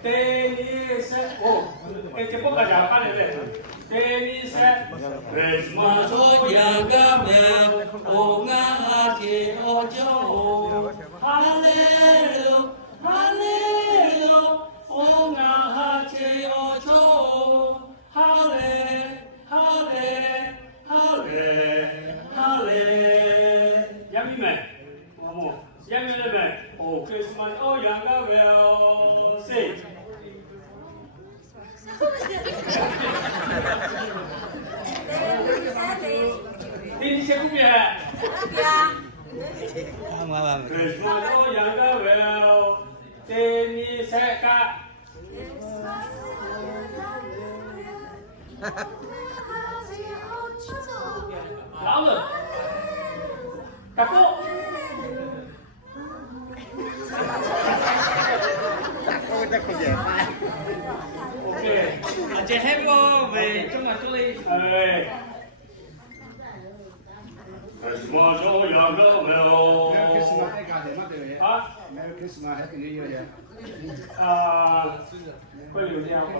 Tennis oh, che poca già fare Tennis Christmas oh yagabe oh ngahati ojo Hallelujah Hallelujah oh ngahati ojo Hallelujah Hallelujah Hallelujah Yummy man one more Yummy man oh Christmas oh yagabe say Ini siapa punya? Christmas oh yang kawal, ini seka. Lalu, kaku. Okay, aja heboh, baik, cuma tulis. Christmas oh yang kawal. Merry Christmas, Hah? Merry Christmas, Happy New Year ya. 会有这样吗？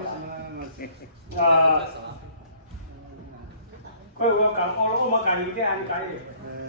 会有讲我们讲有这样讲的。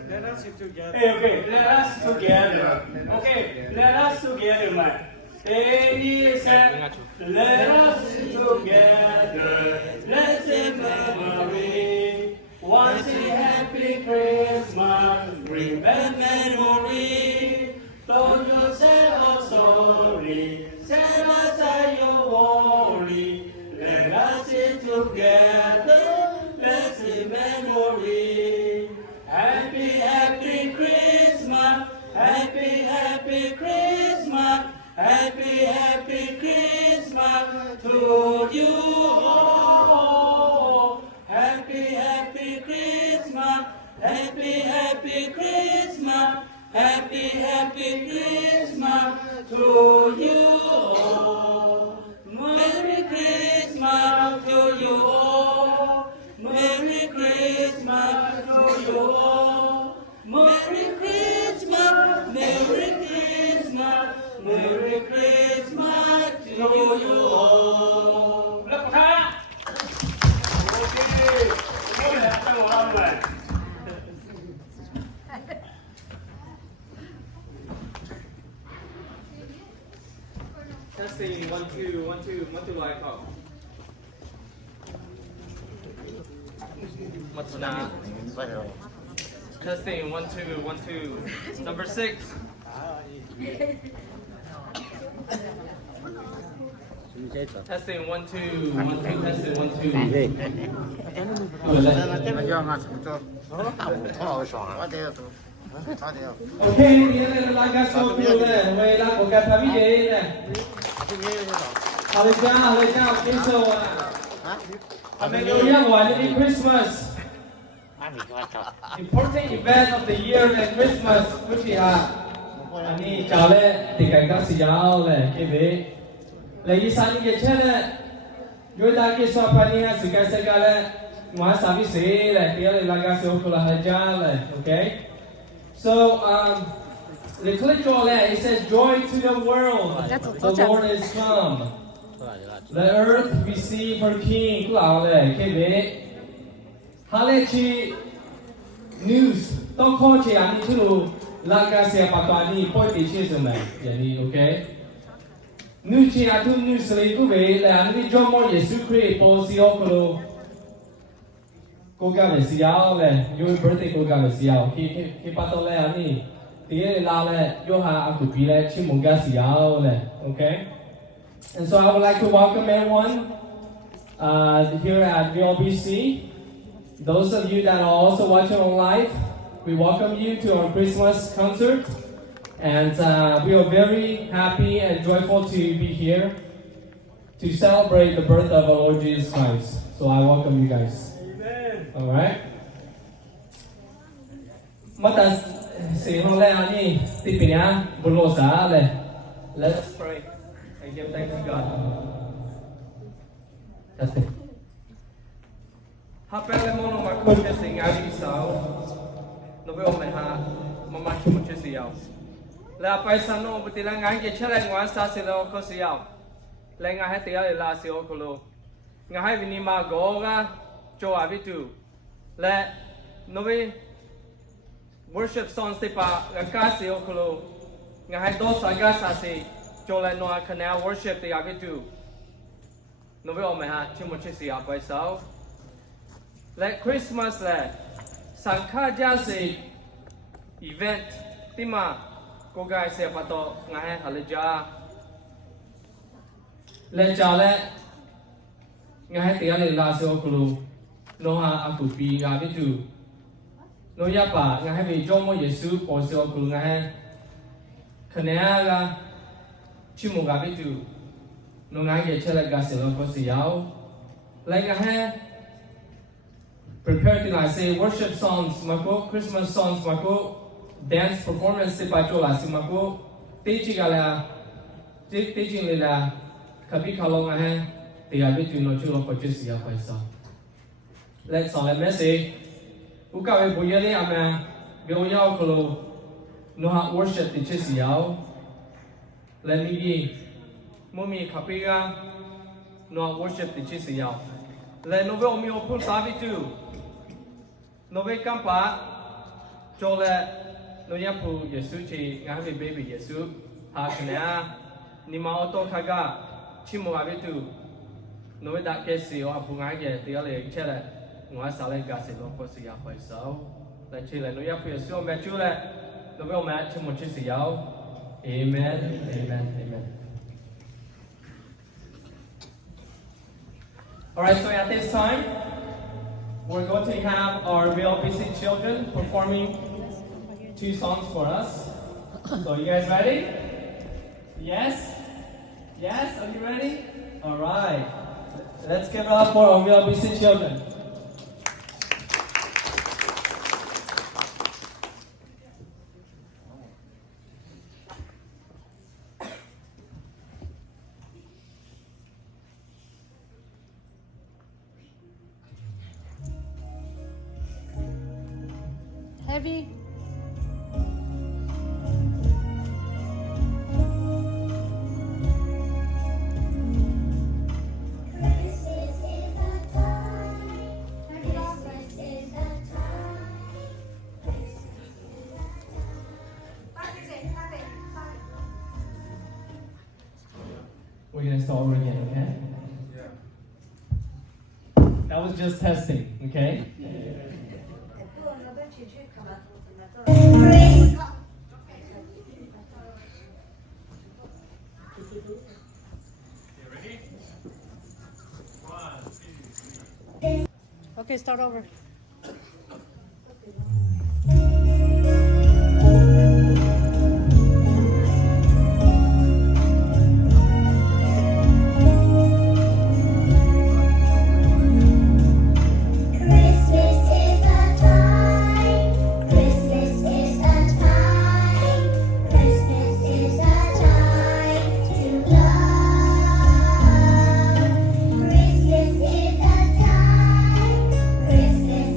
Let us sit together. Okay, let us together. Okay, let us together, man. Any said, let us together. Let's say memory. Once a happy Christmas, bring back memory. Don't you say oh sorry, set aside your worry. Let us sit together, let's see memory. Happy, happy Christmas, happy, happy Christmas, happy, happy Christmas to you all. Happy, happy Christmas, happy, happy Christmas, happy, happy Christmas to you all. Merry Christmas to you all. Merry Christmas to you all. Merry Christmas, Merry Christmas, Merry Christmas to you all. Let's go. Okay. Come on, come on. Testing 1 2 1 2 1 2 like how? What's now? Testing 1 2 1 2 number 6. Testing 1 2 1 2 testing 1 2. Okay, ini laga sokul le, we la oka tabi je le. Haleja, kiso wa. Hallelujah, Merry Christmas. Important event of the year like Christmas, which is ani chale tikai ka siyao le, kebe. Lagi sani ke chale, yo da ke so pani ha sikai sekale, ma sabi se le, dia laga sokul haleja le, okay? So, the click on that, it says, joy to the world, the Lord is come. The earth receive her king. Halechi news. Don't call it ani chulu. Laga siya patwani point chisme. Yani okay. News chi atu news le kube le ani jomo Yesu Christ posio kolo. Koga le siao le. Your birthday koga le siao. Ki patole ani. Tiye la le. Yo ha aku pile chimunga siao le. Okay. And so I would like to welcome everyone here at VLBC. Those of you that are also watching on live, we welcome you to our Christmas concert. And we are very happy and joyful to be here to celebrate the birth of our Lord Jesus Christ. So I welcome you guys. Amen. All right. Let's pray. And give thanks to God. That's it. Hapele mono makunde singari sao. Nobe omeha mama chimuche siao. La paisano butilang ang ke chala ngwa sa sila ko siao. lenga hai te ale la se okolo nga hai vinima go ga cho abitu le novi worship songs te pa ka se okolo nga hai do saga sa se cho le no canal worship te abitu novi o me ha chimo chisi apai sao le Christmas le sangkha ja se event tima ko gai se pato nga hai haleja le cha le nga hai te ale la se okolo no ha aku pi ga bitu no ya pa nga hai be jomo yesu po se okolo nga hai khana ga chimo ga bitu no nga ge chela ga se lo ko se yao le nga hai prepare to say worship songs mako Christmas songs mako dance performance se pa chola si mako teaching ala teaching le la kabi khalo nga hai te ya bitu no chulo ko chisi ya paisa let's all message uka we boyele ama bio yao kholo no ha worship te chisi yao let me be mumi kapiga no worship te chisi yao le no ve mi opun sabitu no ve kampa chole no yapu yesu chi nga ve baby yesu ha khna ni ma auto khaga chimo abitu no ve da kesi o apu nga ge te ale chele ngwa sa le ga se lo ko si ya pai sao le chele no yapu yesu me chule no ve ma chimo chi si yao amen amen amen. All right, so at this time, we're going to have our VLBC children performing 2 songs for us. So you guys ready? Yes? Yes? Are you ready? All right. Let's give it up for our VLBC children. Heavy. We're going to start over again, okay? That was just testing, okay? Okay, start over. Christmas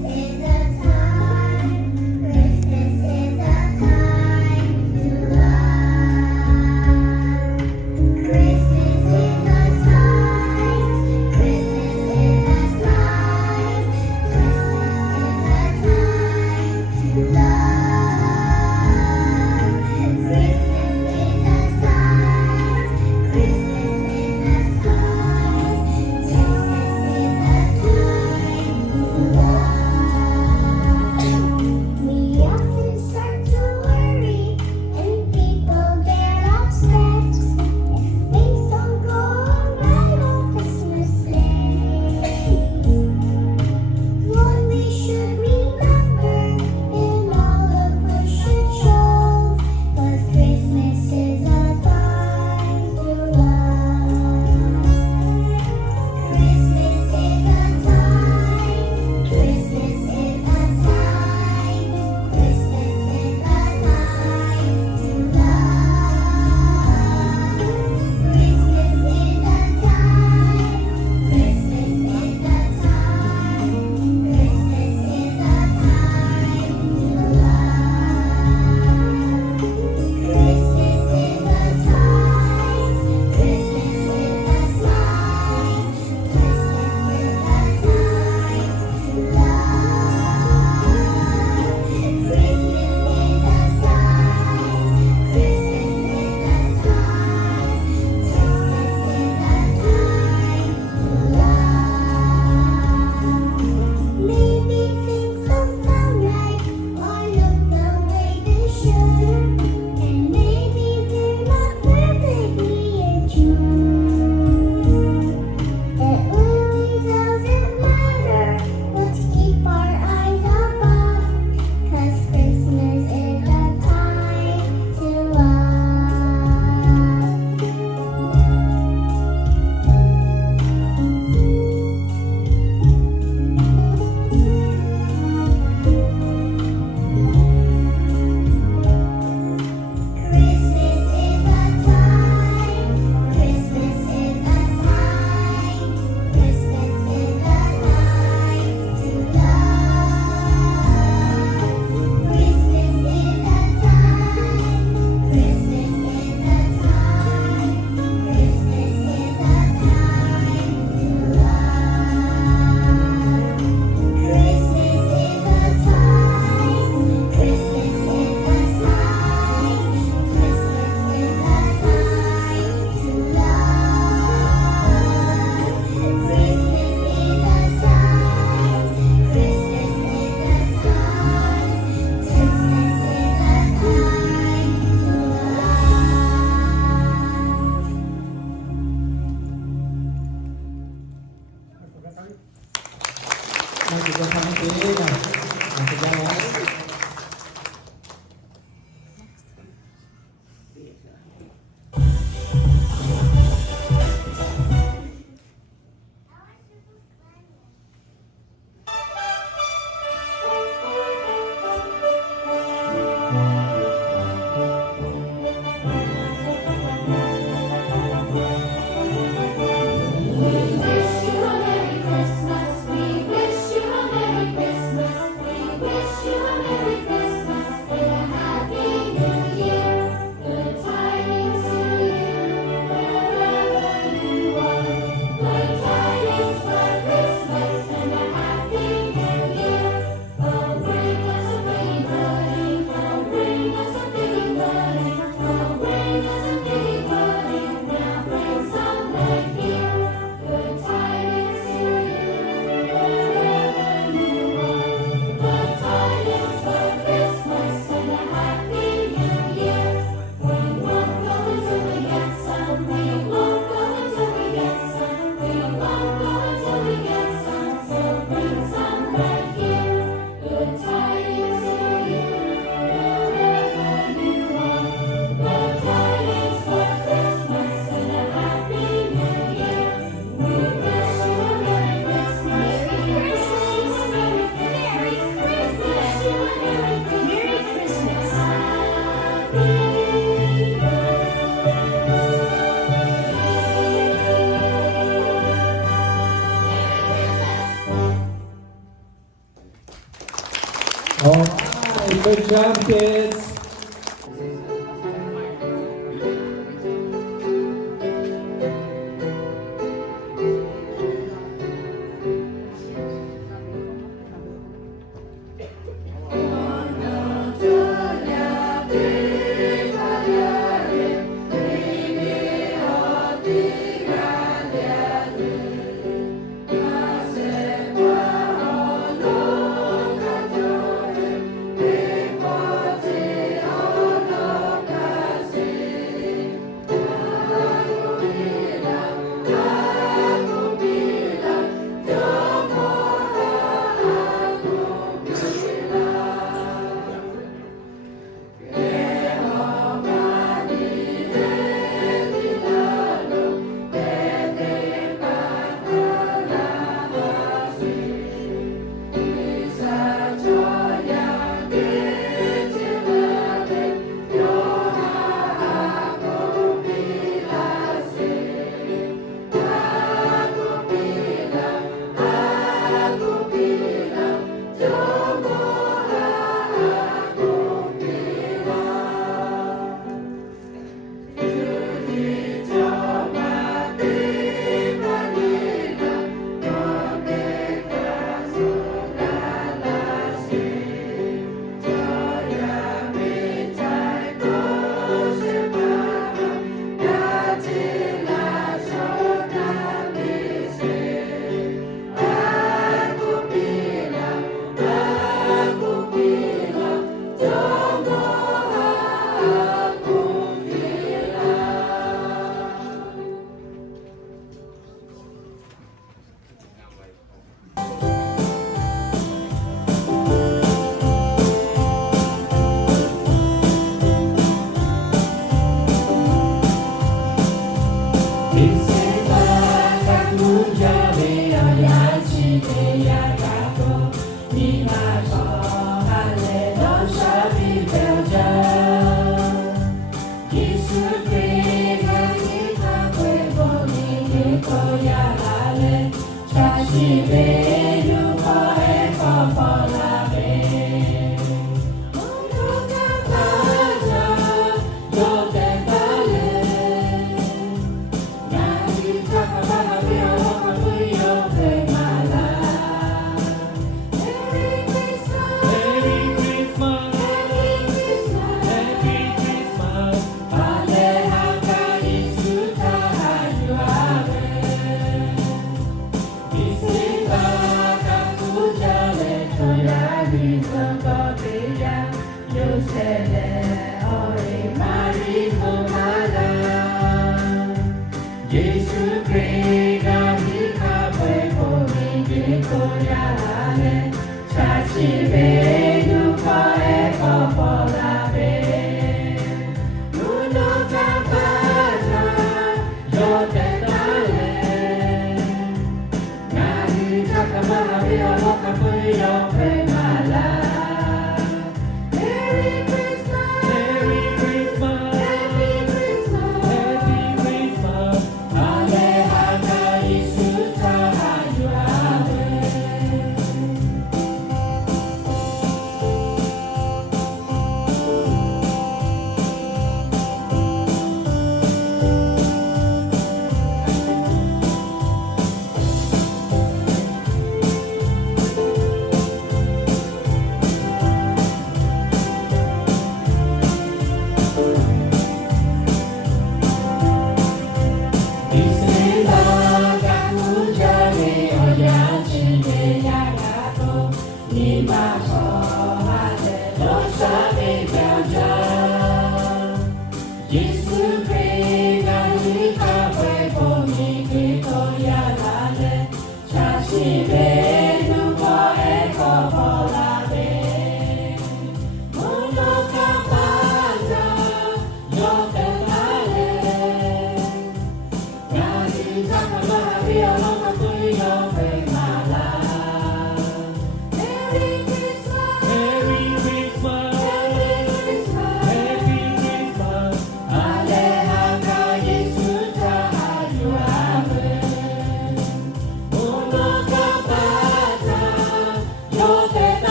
Alright, good job, kids.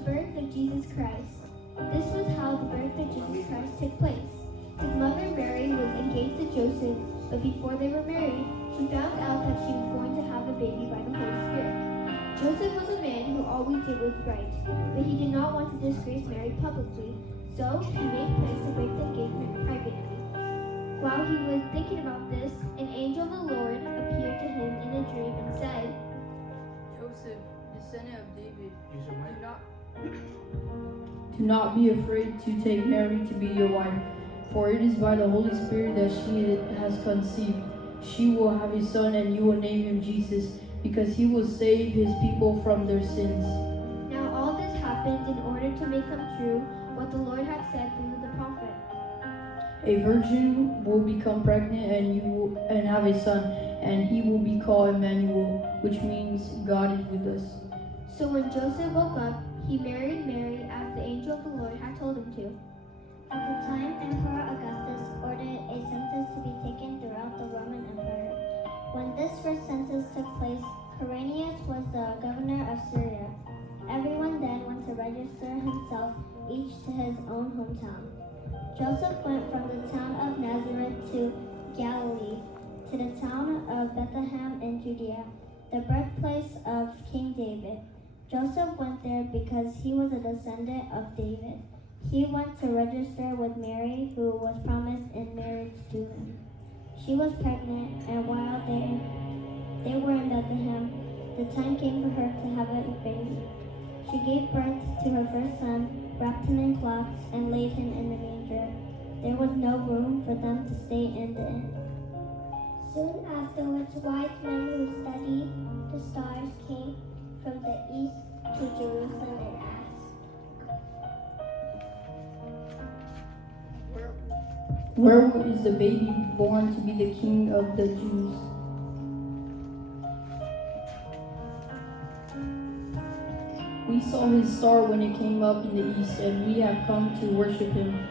The birth of Jesus Christ. This was how the birth of Jesus Christ took place. His mother Mary was engaged to Joseph, but before they were married, she found out that she was going to have a baby by the Holy Spirit. Joseph was a man who always did what was right, but he did not want to disgrace Mary publicly, so he made plans to break the engagement privately. While he was thinking about this, an angel of the Lord appeared to him in a dream and said, Joseph, descendant of David, Do not be afraid to take Mary to be your wife, for it is by the Holy Spirit that she has conceived. She will have a son, and you will name him Jesus, because he will save his people from their sins. Now all this happened in order to make come true what the Lord had said through the prophet. A virgin will become pregnant and have a son, and he will be called Emmanuel, which means God is with us. So when Joseph woke up, he married Mary as the angel of the Lord had told him to. At the time, Emperor Augustus ordered a census to be taken throughout the Roman Empire. When this first census took place, Quirinius was the governor of Syria. Everyone then went to register himself, each to his own hometown. Joseph went from the town of Nazareth to Galilee, to the town of Bethlehem in Judea, the birthplace of King David. Joseph went there because he was a descendant of David. He went to register with Mary, who was promised in marriage to him. She was pregnant, and while they were in Bethlehem, the time came for her to have a baby. She gave birth to her first son, wrapped him in cloths, and laid him in the manger. There was no room for them to stay in the inn. Soon afterwards, wise men who studied the stars came from the east to Jerusalem and asked, Where is the baby born to be the King of the Jews? We saw his star when it came up in the east, and we have come to worship him.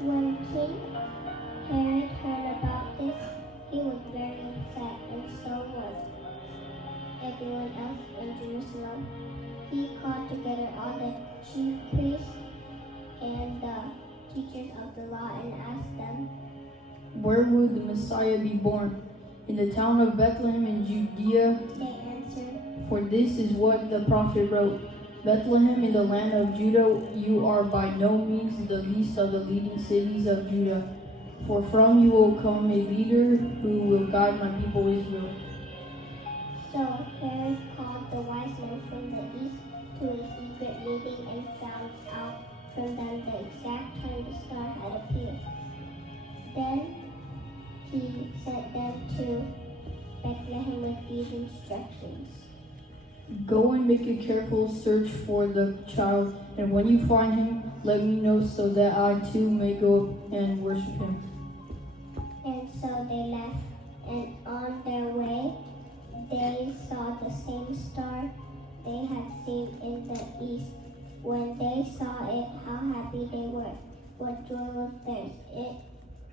When King Herod heard about this, he was very upset, and so was everyone else in Jerusalem. He called together all the chief priests and the teachers of the law and asked them, Where will the Messiah be born? In the town of Bethlehem in Judea? They answered, For this is what the prophet wrote. Bethlehem in the land of Judah, you are by no means the least of the leading cities of Judah. For from you will come a leader who will guide my people Israel. So Herod called the wise men from the east to a secret meeting and found out from them the exact time the star had appeared. Then he sent them to Bethlehem with these instructions. Go and make a careful search for the child, and when you find him, let me know so that I too may go and worship him. And so they left, and on their way, they saw the same star they had seen in the east. When they saw it, how happy they were. What joy was theirs. It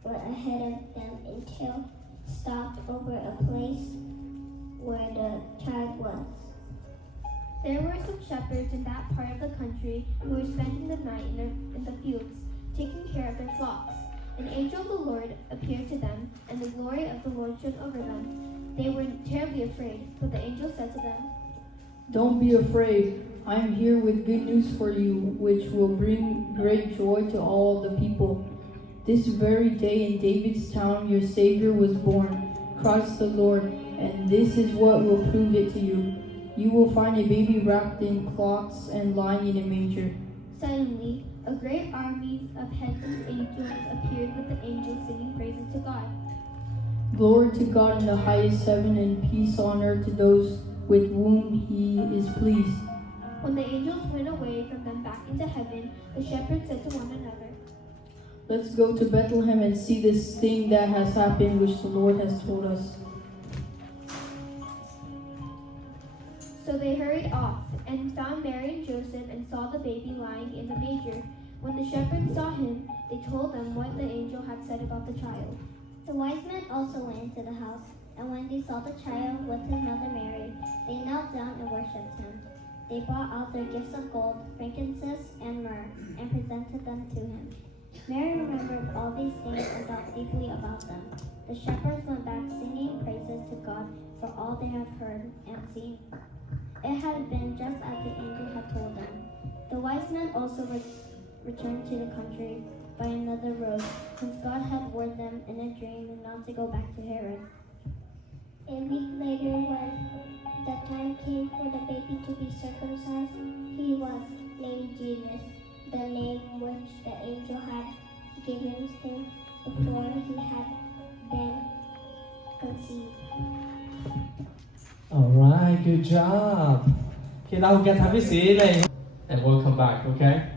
went ahead of them until it stopped over a place where the child was. There were some shepherds in that part of the country who were spending the night in the fields, taking care of their flocks. An angel of the Lord appeared to them, and the glory of the Lord shone over them. They were terribly afraid, but the angel said to them, Don't be afraid. I am here with good news for you, which will bring great joy to all the people. This very day in David's town your Savior was born, Christ the Lord, and this is what will prove it to you. You will find a baby wrapped in cloths and lying in a manger. Suddenly, a great army of heaven's angels appeared with the angels singing praises to God. Glory to God in the highest heaven, and peace on earth to those with whom he is pleased. When the angels went away from them back into heaven, the shepherds said to one another, Let's go to Bethlehem and see this thing that has happened, which the Lord has told us. So they hurried off and found Mary and Joseph and saw the baby lying in the manger. When the shepherds saw him, they told them what the angel had said about the child. The wise men also went into the house, and when they saw the child with his mother Mary, they knelt down and worshipped him. They brought out their gifts of gold, frankincense, and myrrh, and presented them to him. Mary remembered all these things and thought deeply about them. The shepherds went back singing praises to God for all they had heard and seen. It had been just as the angel had told them. The wise men also returned to the country by another road, since God had warned them in a dream not to go back to Herod. A week later, when the time came for the baby to be circumcised, he was named Jesus, the name which the angel had given him before he had been conceived. Alright, good job. Okay, now get happy seating. And we'll come back, okay?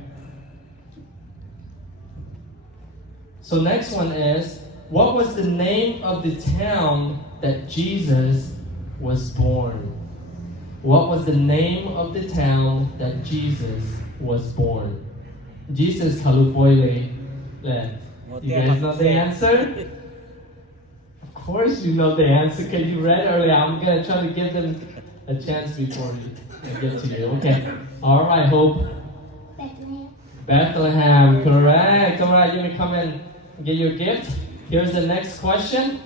So next one is, what was the name of the town that Jesus was born? What was the name of the town that Jesus was born? Jesus California. You guys know the answer? Of course you know the answer because you read earlier. I'm going to try to give them a chance before I get to you. Okay. All right, Hope. Bethlehem. Bethlehem, correct. All right, you may come and get your gift. Here's the next question.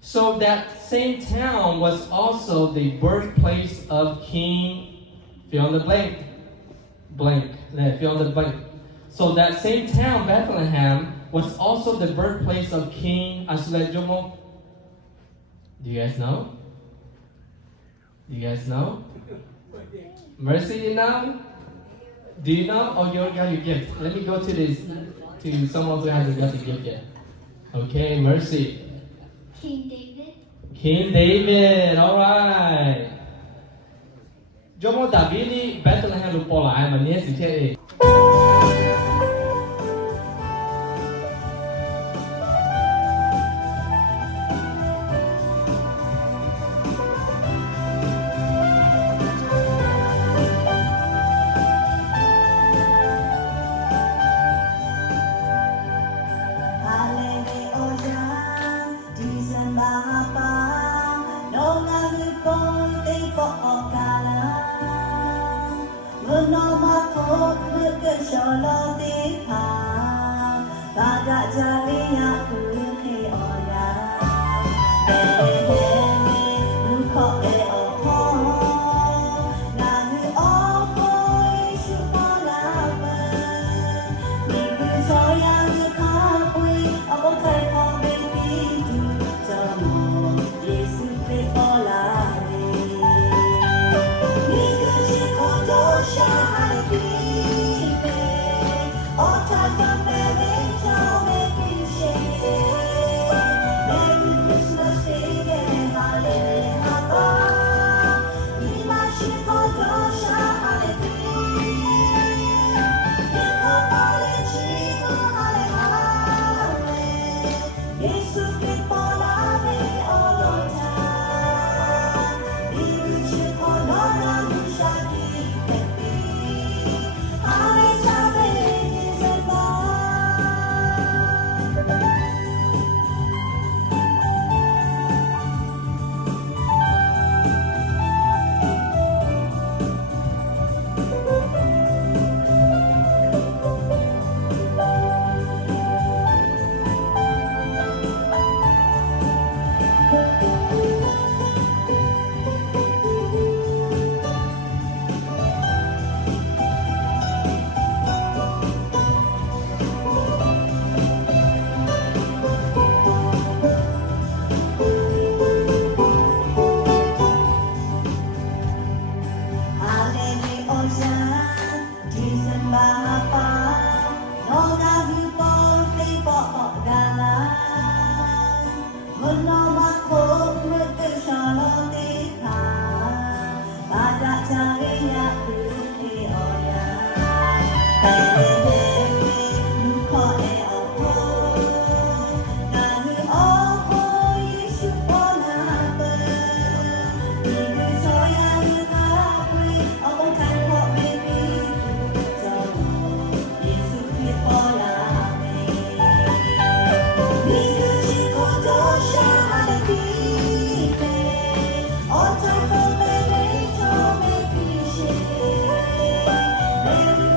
So that same town was also the birthplace of King Fill in the blank. Blank. Fill in the blank. So that same town, Bethlehem, was also the birthplace of King Jomo. Do you guys know? Do you guys know? Mercy, you know? Do you know? Oh, you already got your gift. Let me go to someone who hasn't got the gift yet. Okay, Mercy. King David. King David, alright. Jomo David Bethlehem lu po lại mà nhé sự thế.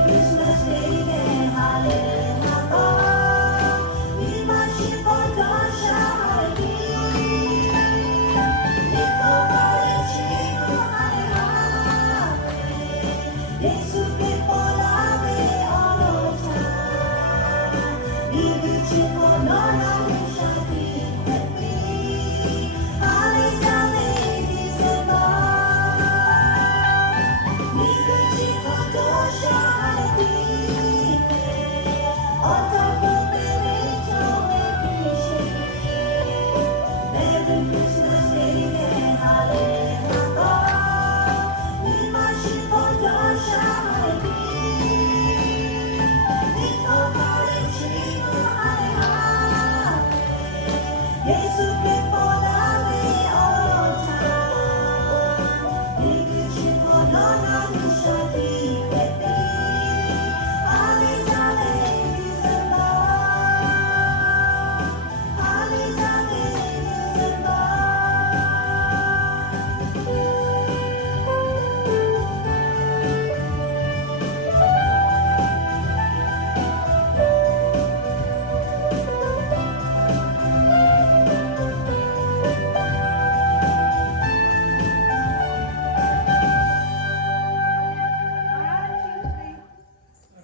Christmas Day.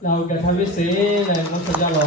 เราจะทำวิเศษเลยน้องสัญญาเรา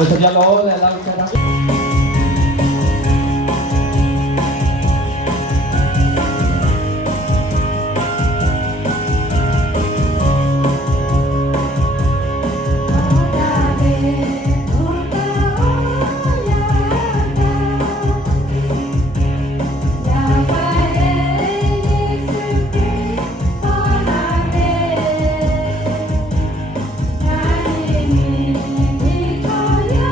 我参加喽，来了，参加。Victoria,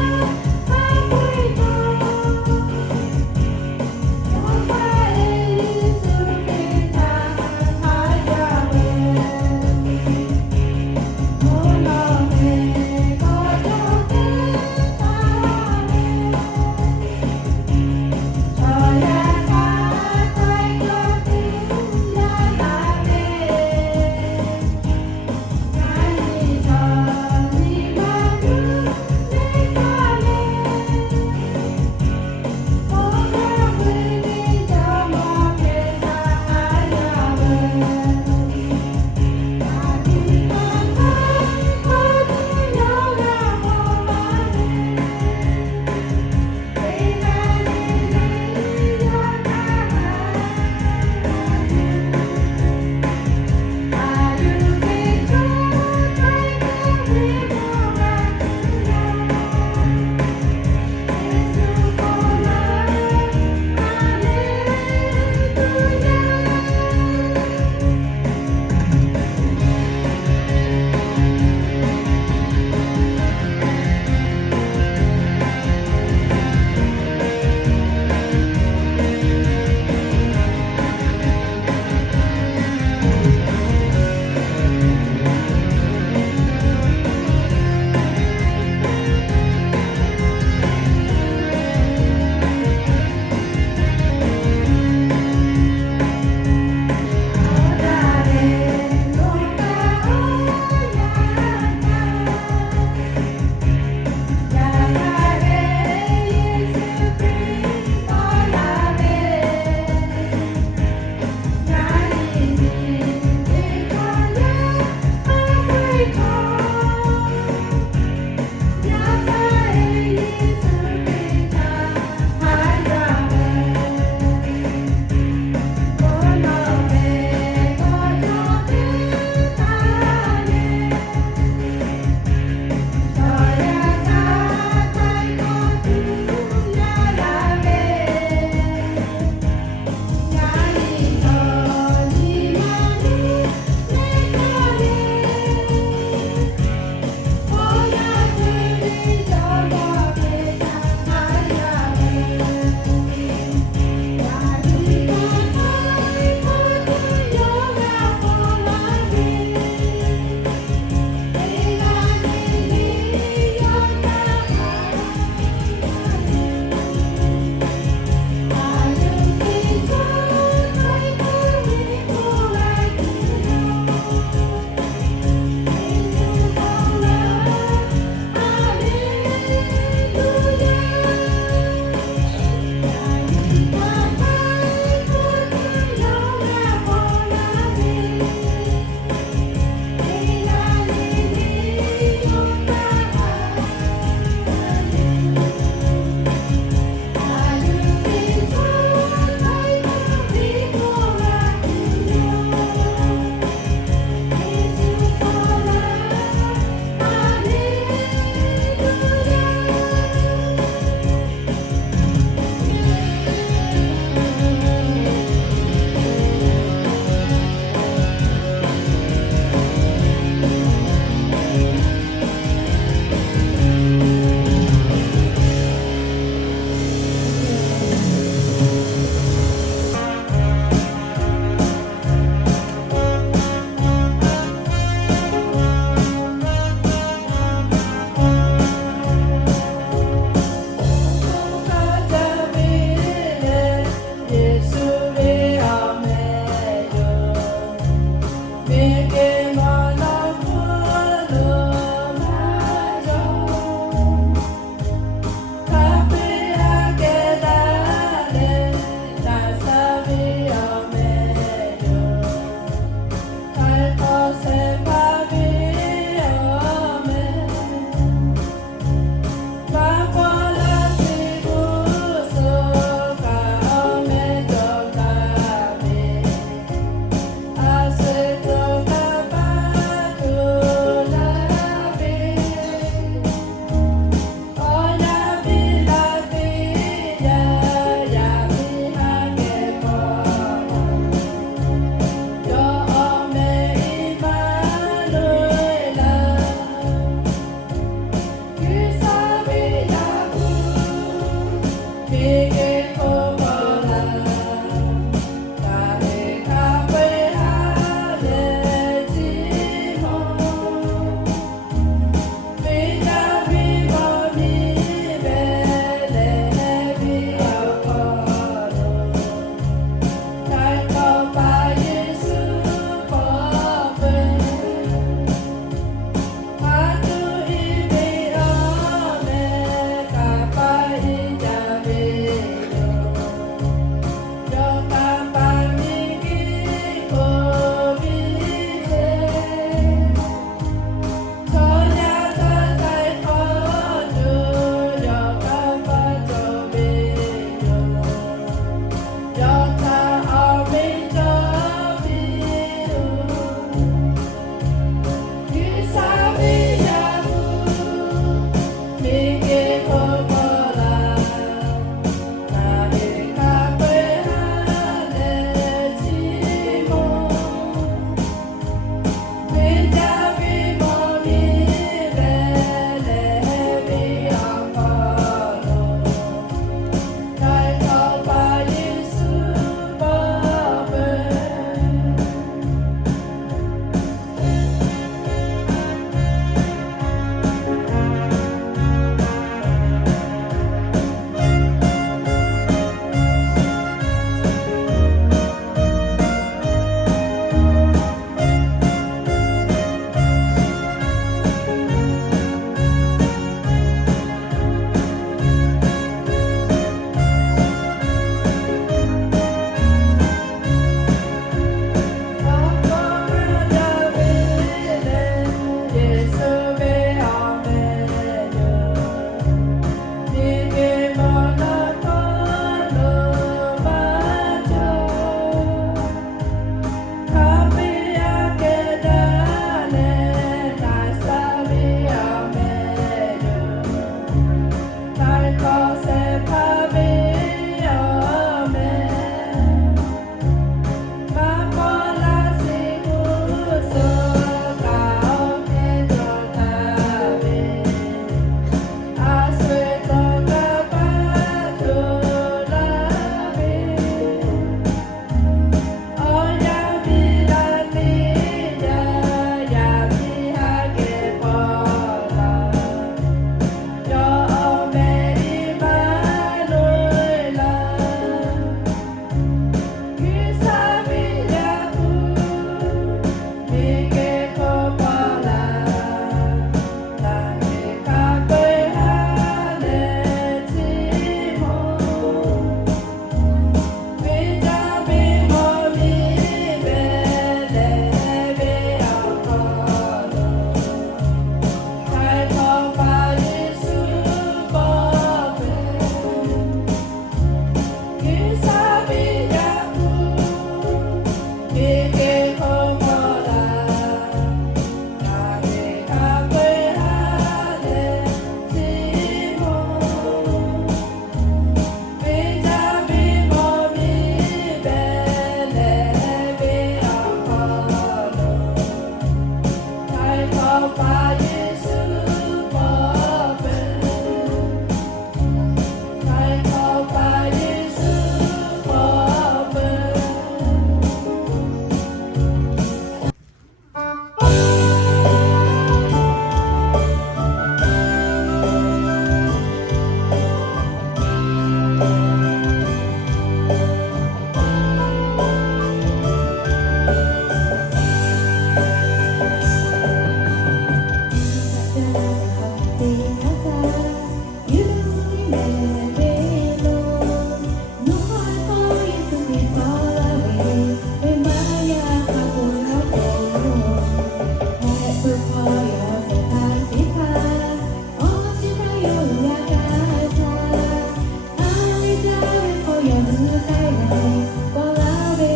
Hãy subscribe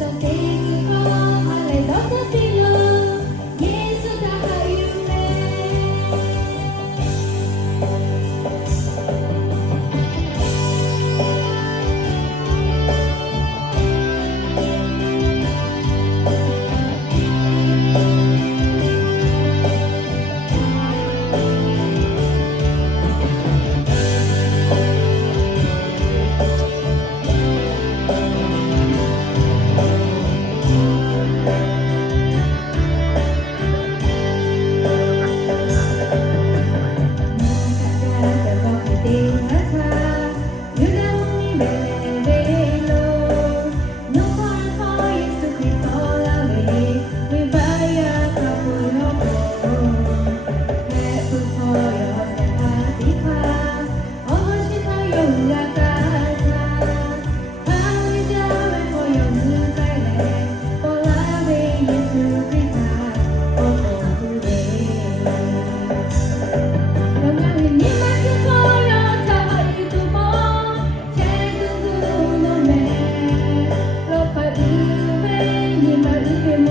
cho kênh Ghiền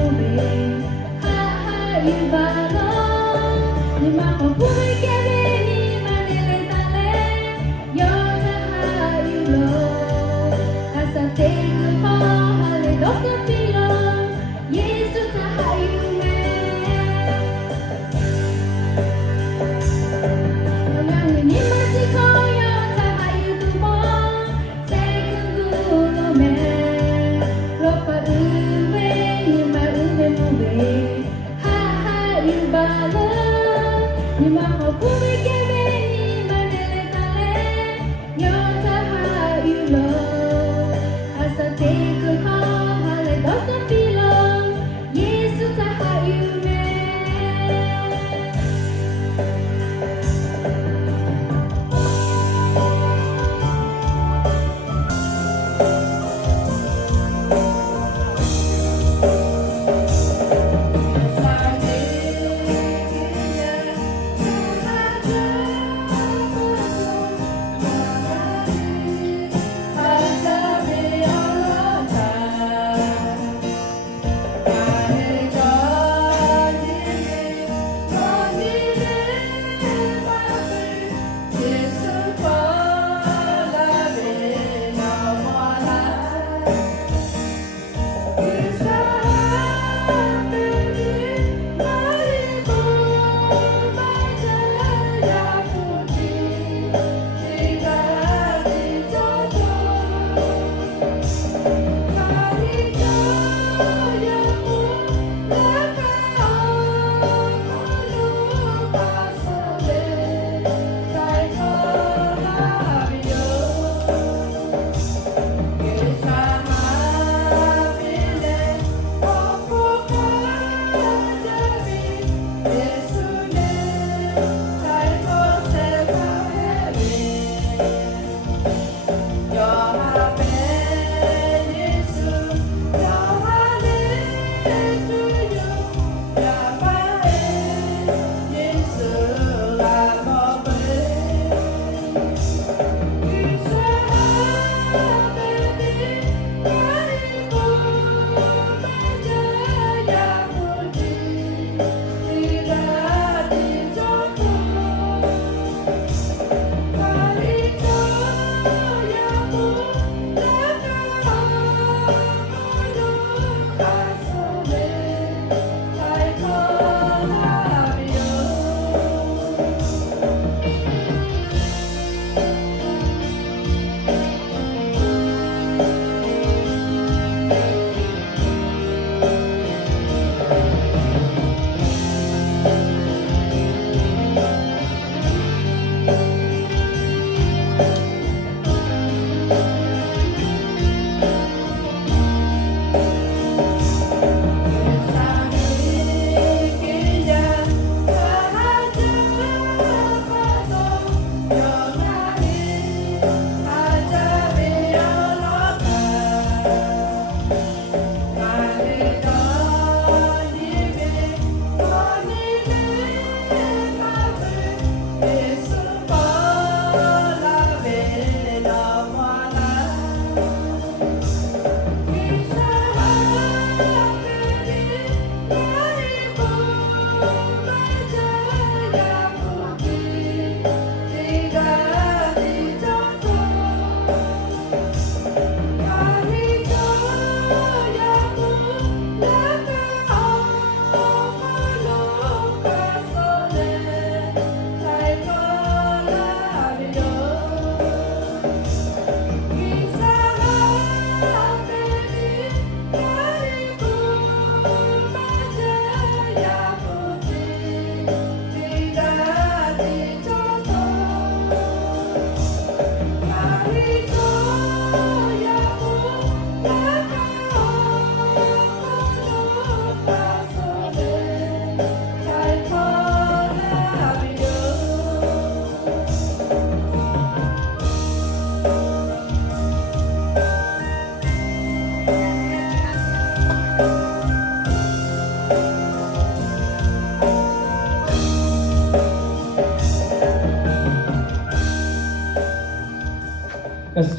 Mì Gõ để không bỏ lỡ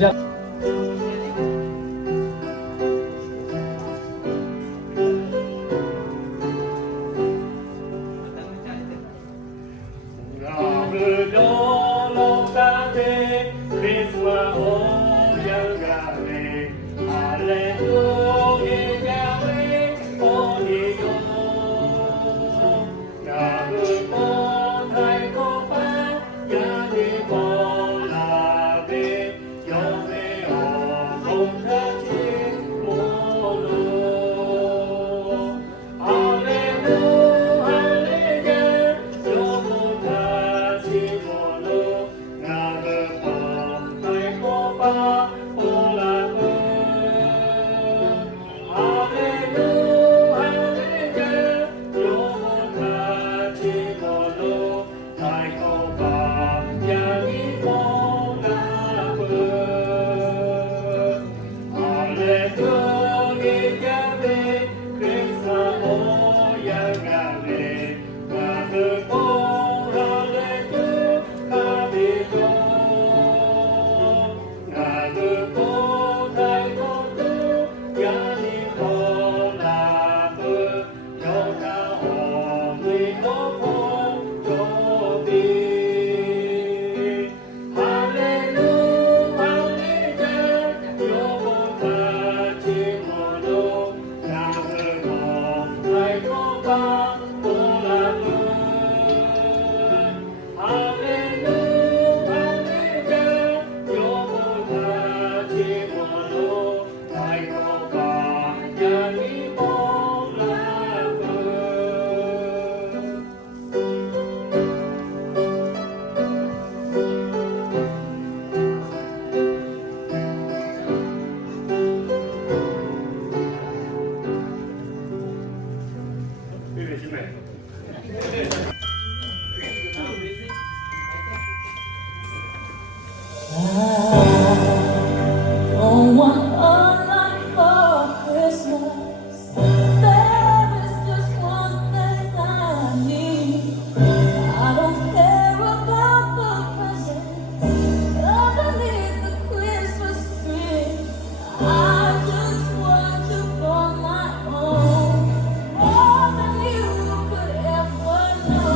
just Don't want a lot for Christmas. There is just one thing I need. I don't care about the presents underneath the Christmas tree. I just want you for my own, more than you could ever know.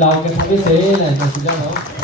เรากันทำไม่เซ่แหละสุดยอดเนาะ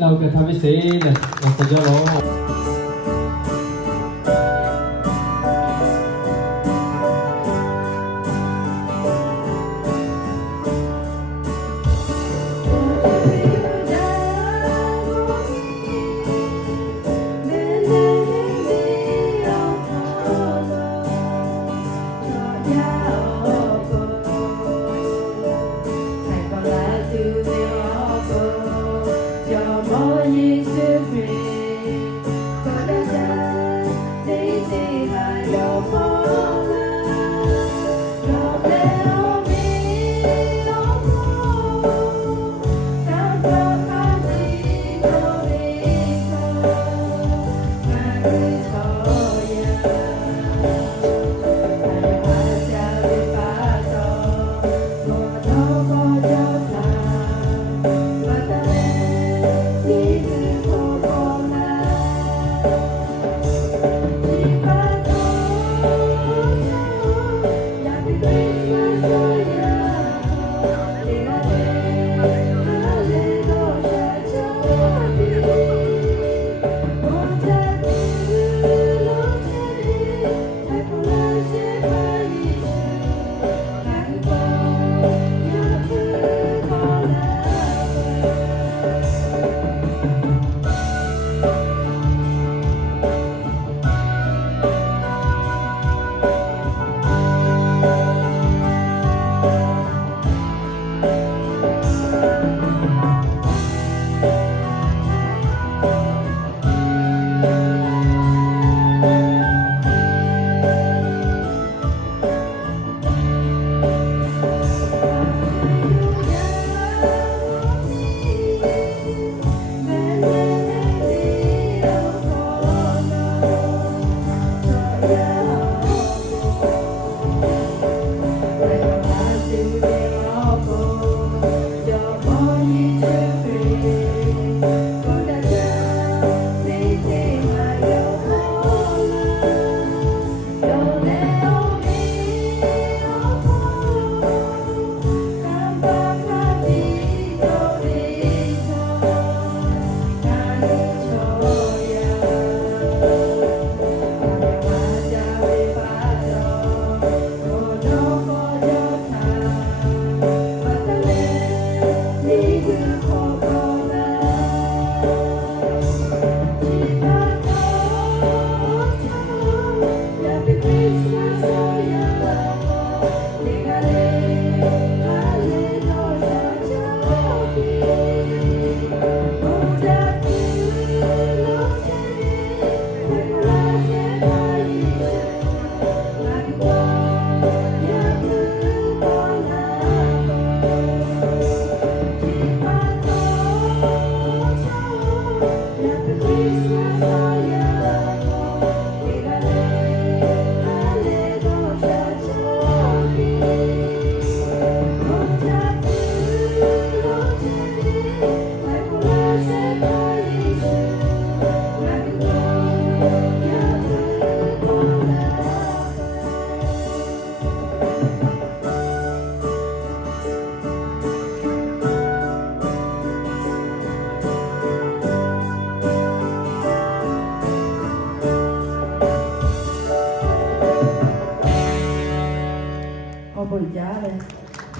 เราก็ทำให้เสร็จนะเราจะร้อง Your more years to bring.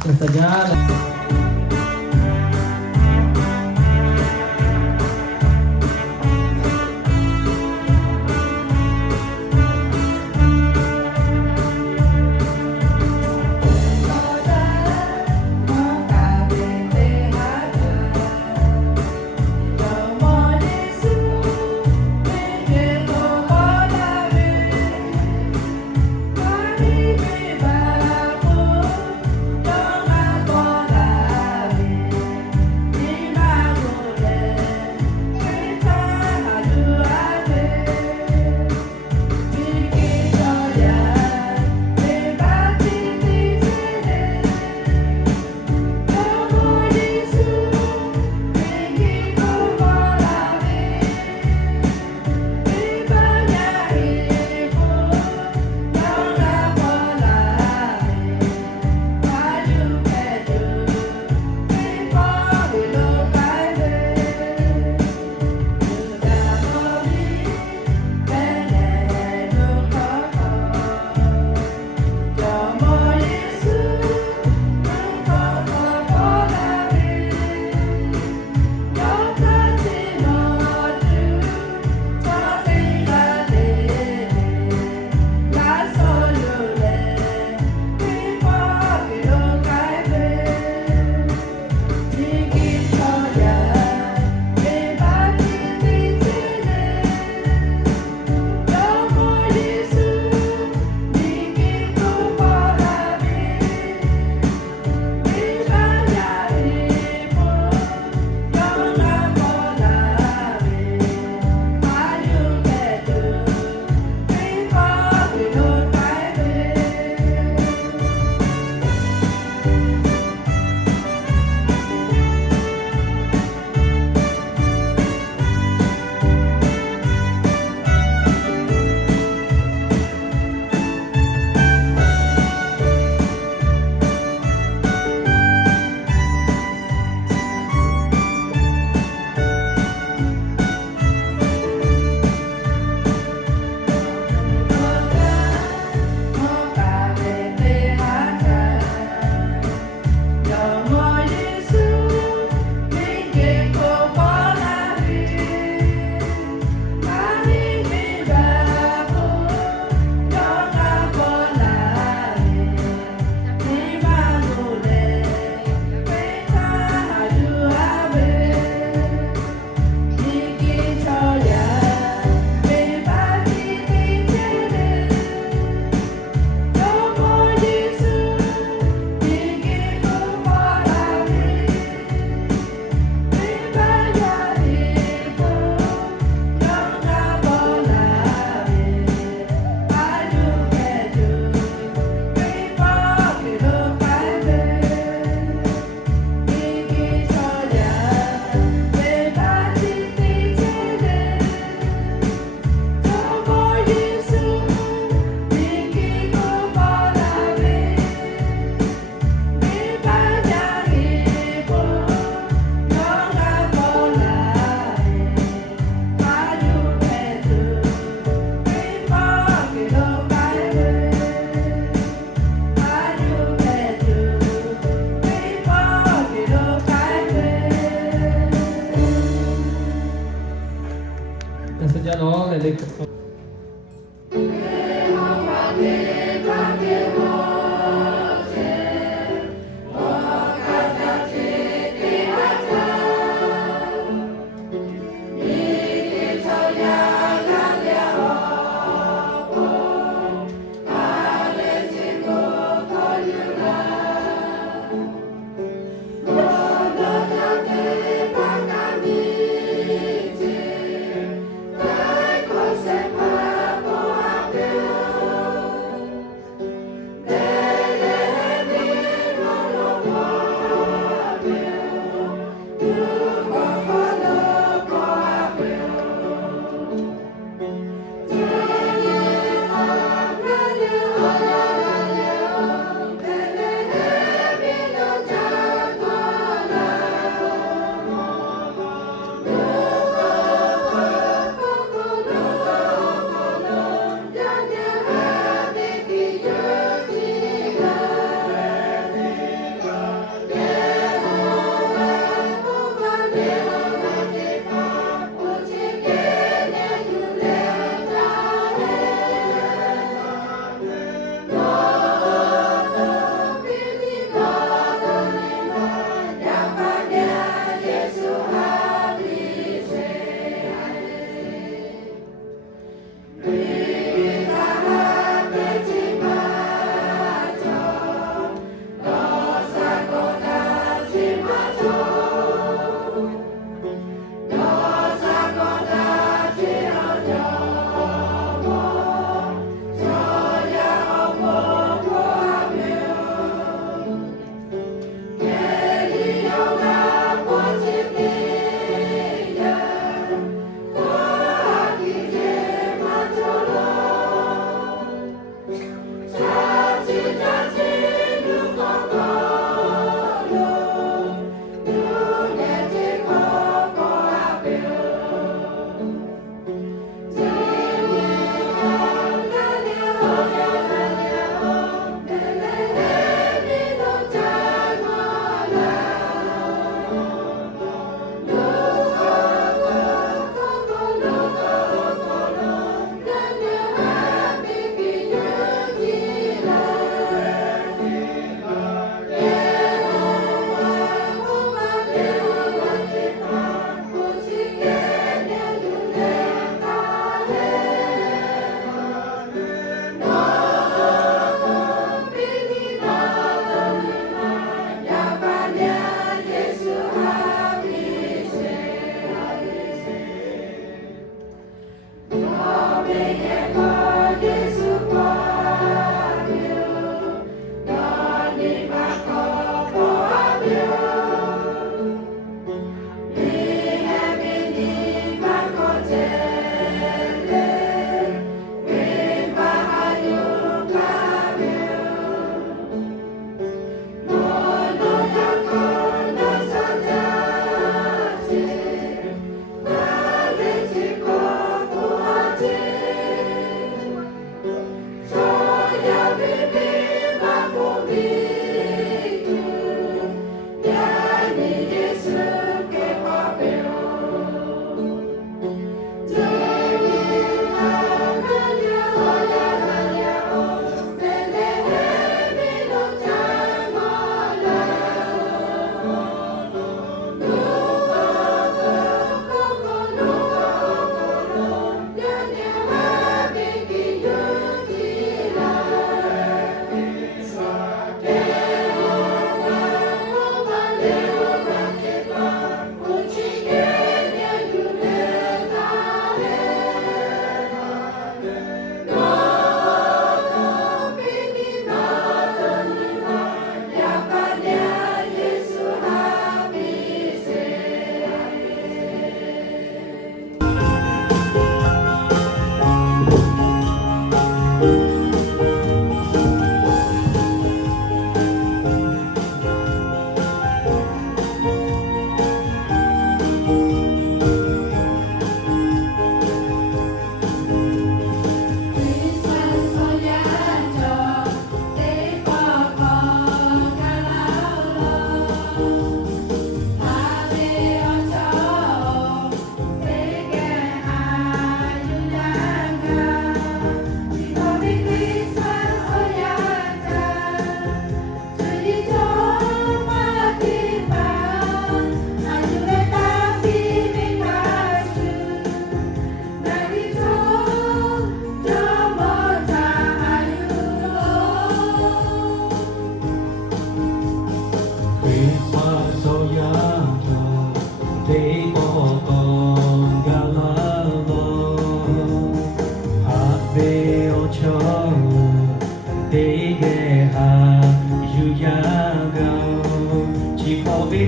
Sajada.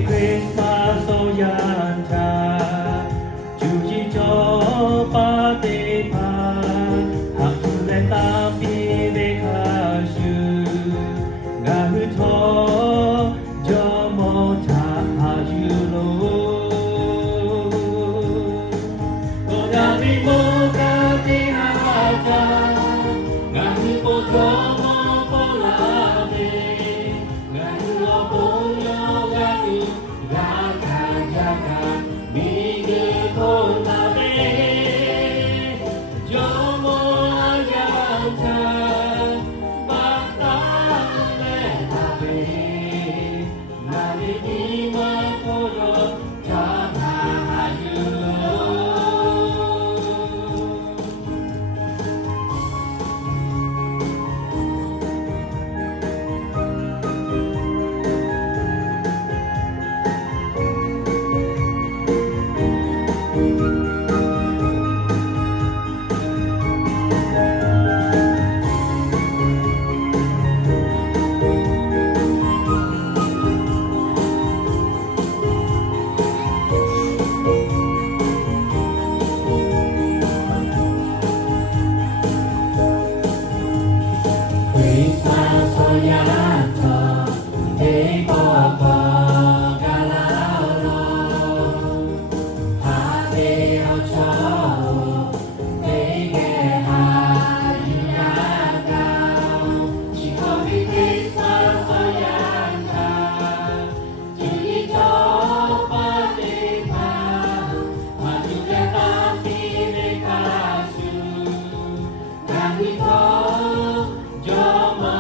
Christmas so yanta Juji jo pa te pa Haku le ta pi de ka shu Ga hu to jo mo ta ha yu lo Ko ga mi mo ka te ha ta Ga mi po jo mo po la de Ga hu lo po yo ga hu ga ka ja ka mi ge ko na be jo mo ja ta ba ta le ta be na ni ni ma ko yo ja na ha yu lo Christmas so yanta de papa galalo ha de o chao de ge ha ya ga chi ko mi Christmas so yanta ju yi cho pa de pa ma ju de ta pi de ka su ga mi to jo mo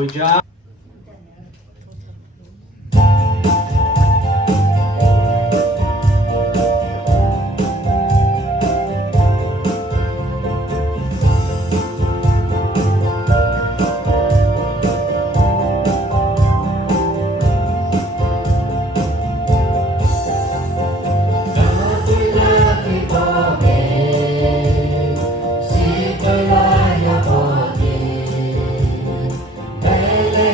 Good job. Bele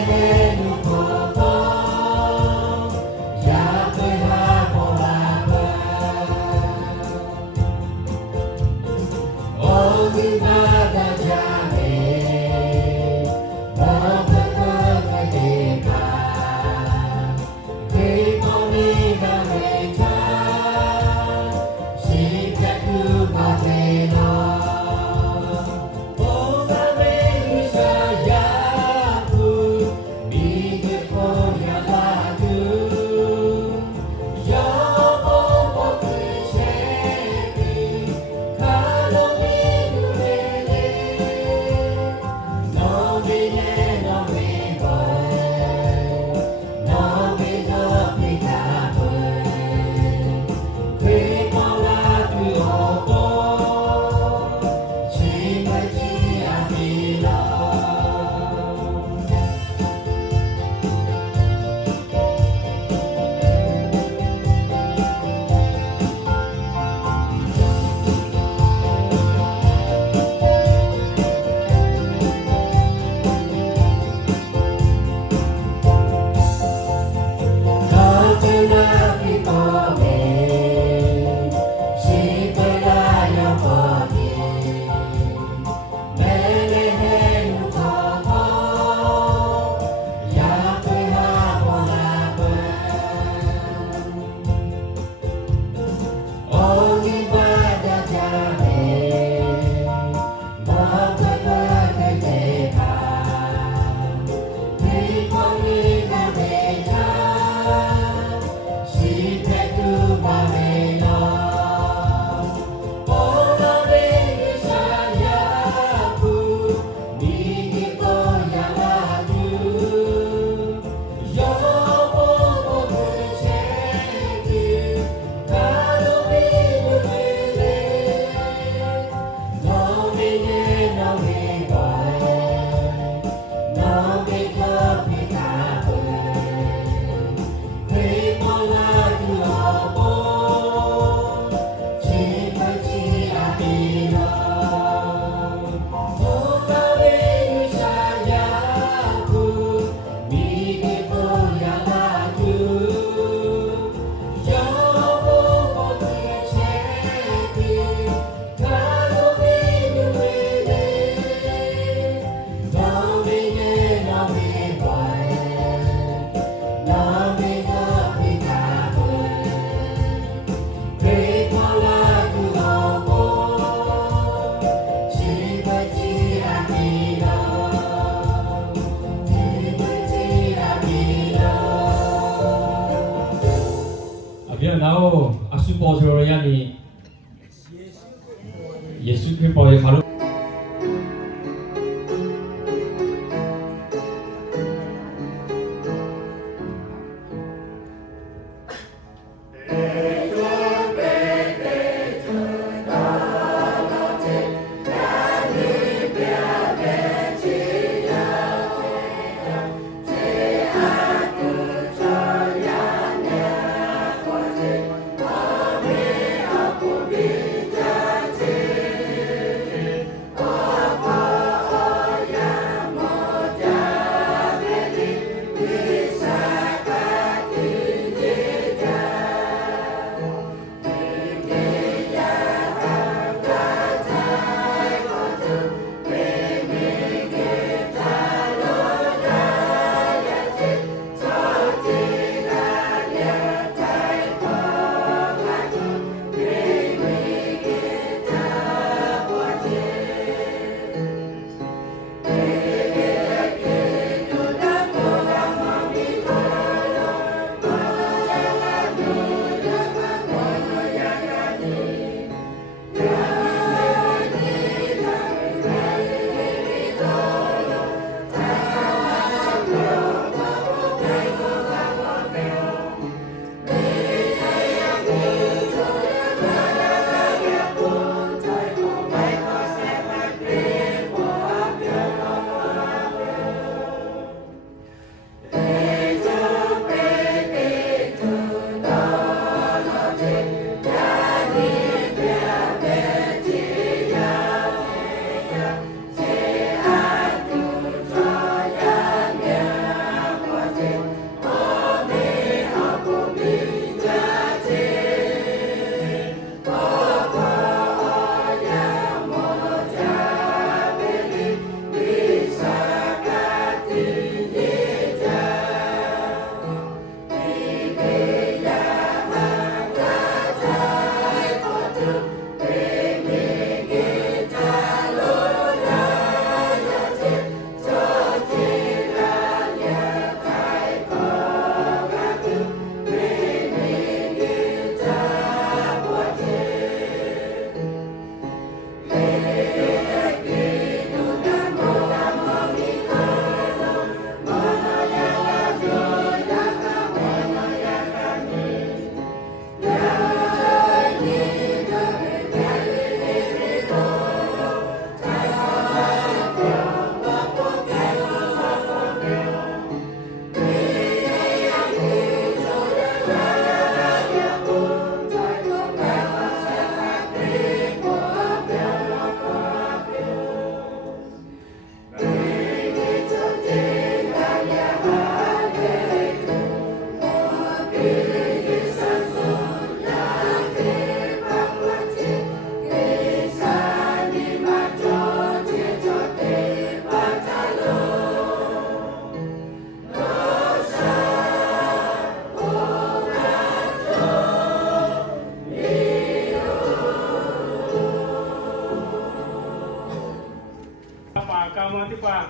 kama tipa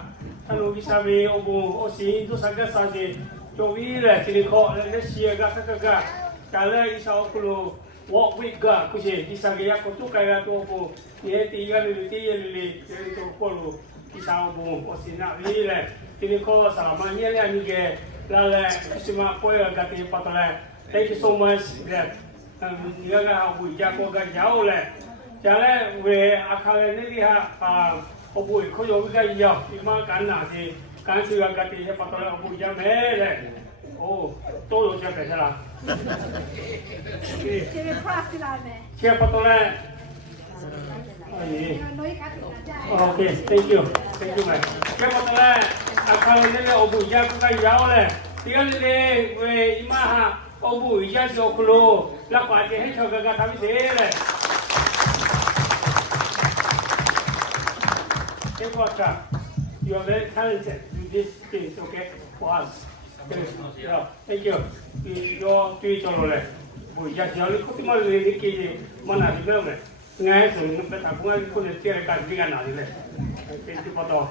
tanu gisabe obu osin tu saga saje jowi le tini ko le sia ga sakaga kala isa okulo walk with God kuje isage ya ko tu kaya to obu ye ti ya le to ko isa obu osina wi le tini ko sa ma nye le ni ge la le sima ko ya ga ti patale. Thank you so much that nhớ là học buổi gia cô gần giáo này chả lẽ về akale này đi ha học buổi không dùng cái gì đâu nhưng mà cán nào thì cán sự là cái gì sẽ bắt đầu học buổi gia mẹ này ô tôi rồi sẽ phải thế nào sẽ bắt đầu này ok thank you mày sẽ bắt đầu này akale này học buổi gia cô gần giáo này thì cái này về mà ha ông bùi gia sô klo là quả chế hết cho cái tham thế này cái what you are very talented in this things okay for us thank you do tùy cho rồi bùi gia sô nó không có gì cái gì mà nào thì đâu này ngay từ nó phải thằng cũng có thể chơi cái gì nào thì này cái bắt đầu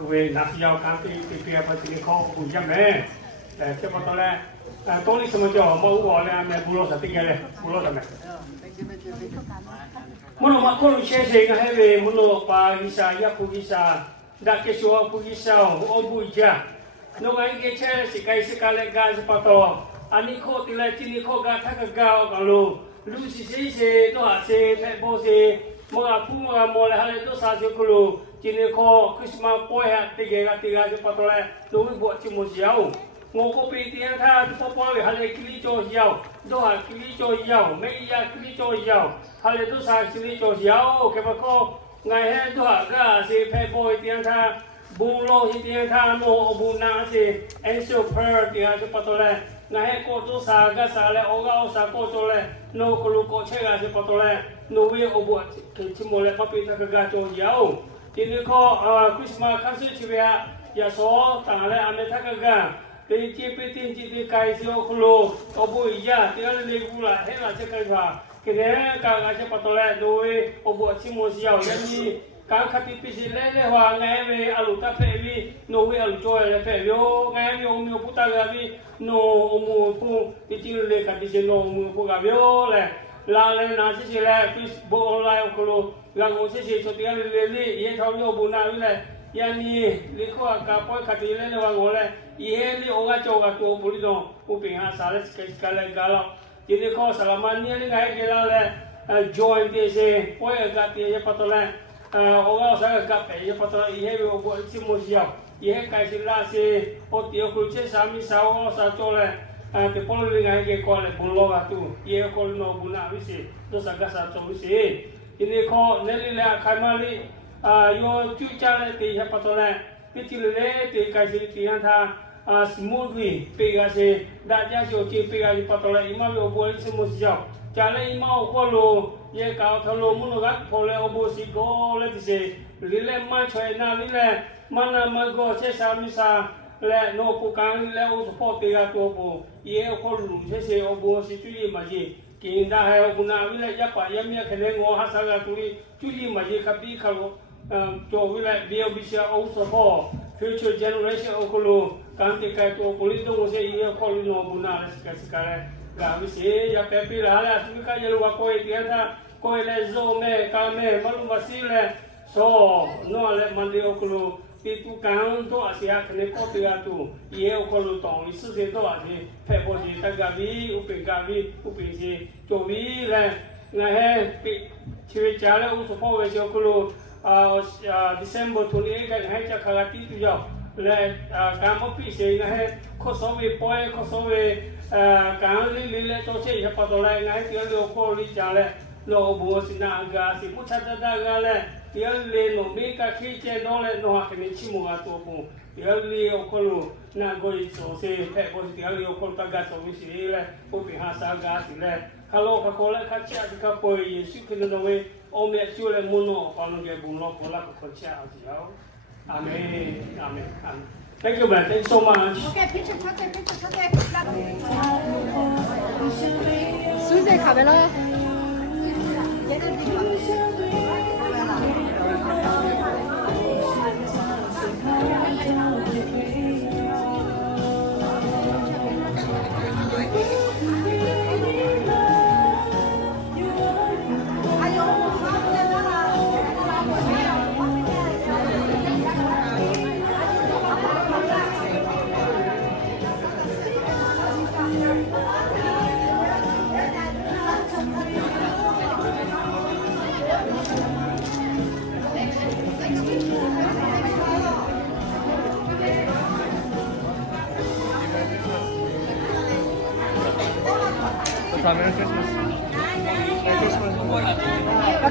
về nạp giao cái kia phải thì khó bùi gia mẹ cái bắt đầu là tôi đi xem cho mà uống là mẹ bulo sạch cái này bulo là mẹ muốn mà con chơi chơi cái hay về muốn bà visa ya phụ visa đã cái số phụ visa ông bùi cha nó cái chơi sẽ cái lại gà sẽ bắt đầu anh đi khô thì lại chỉ đi khô gà thắc gà ở luôn lúc sẽ nó hạt sẽ phải bao sẽ mà phụ mà lại hay nó sao sẽ có luôn chỉ đi khô Christmas boy hạt thì cái sẽ bắt đầu lại đối với bộ chỉ một giáo ngô cô bị tiếng tha cho bố về hà lê kili cho giàu đô hà kili cho giàu mấy ya kili cho giàu hà lê đô sa kili cho giàu cái bà cô ngày hè đô hà ra thì phải bồi tiếng tha bù lô thì tiếng tha nô bù na thì answer prayer tiếng cho bắt đầu lại ngày hè cô đô sa ga sa lại ô gao sa cô cho lại nô cô lu cô chơi ga cho bắt đầu lại nô vi ô bùa cái chim mồi lại papi ta ga cho giàu thì nếu có Christmas khăn suy chỉ về ya số tàng lại anh ta ga cái chi phí cái gì ông lô ông bùi gia thì anh lấy bùa hết là sẽ cái gì cái này cái sẽ bắt đầu lại đối ông bùi chỉ một giàu vậy như cái khát phí gì lấy hoa ngày về alu ta phải vì nô về alu chơi là phải vô ngày về ông mua bút ta vì nô ông mua phu thì chỉ lấy cái gì nô mua phu cái vô là lên nào sẽ là Facebook online ông lô là ông sẽ cho tiền lấy yên thâu nhau bùn nào vậy yani liko akapoy katile ne wangole iheli oga choga to pulido upinga sales kale galo jadi ko salamani ni ngai gelale join dese poy agati ye patole oga sa gape ye patole iheli obo simosia ihe kai sila se otio kruche sami sao sa chole te polo ngai ge kole buloga tu ye ko no buna wisi do saga sa to wisi ini ko neli la kamali yo chú cha lại thì hấp bắt lại cái chữ lệ thì cái gì thì anh ta smoothly pega se đã ra cho chị pega đi bắt lại imam yo bôi se một giờ cha lại imam qua lô ye cao thằng lô muốn gắt phô lại obo si go lại thì se lile mai chơi na lile mana mai go se sami sa lệ no phụ cang lile o support pega to obo ye ko lu se obo si chú gì mà gì kinh đã hay obo na lile ya pa ya mi cái này ngô hát sa tuli chú gì mà gì kapi khalo cho với VLBC also for future generation okolo kanti kai to polito mo se ia kolu no buna sekali ga bisi ya pepi la la sika yelu wa ko tianta ko le zo me ka me malu basile so no le mandi okolo pitu kan to asia kene ko tia tu ye okolo tong isu se to ati pe bo ji ta ga bi upin si cho vi le na he pi chwe cha le also for we okolo December 28 cái hay cho khá tí tụi dọc là cả một vị sĩ là hay có số về bói có số về cả lý lệ cho xe hợp bắt đầu lại ngay tiếng liều cô lý trả lại lô bùa xin nạ gà xin bút chát đá gà lại tiếng lệ nổ bí cả khi chế nó lại nó hoặc cái chi mùa tổ bù tiếng liều cô lù nà gôi số xe hẹp bó tiếng liều cô ta gà số vị sĩ lại bố bị hạ xa gà sĩ lại hello các cô lại khách chát các bồi Yesu khi nó về ông mẹ chưa lại muốn nó còn cái bùn lo của là của cha gì đó amen amen amen thank you man thank you so much Okay, picture. Susie卡梅了。Merry Christmas. Merry Christmas.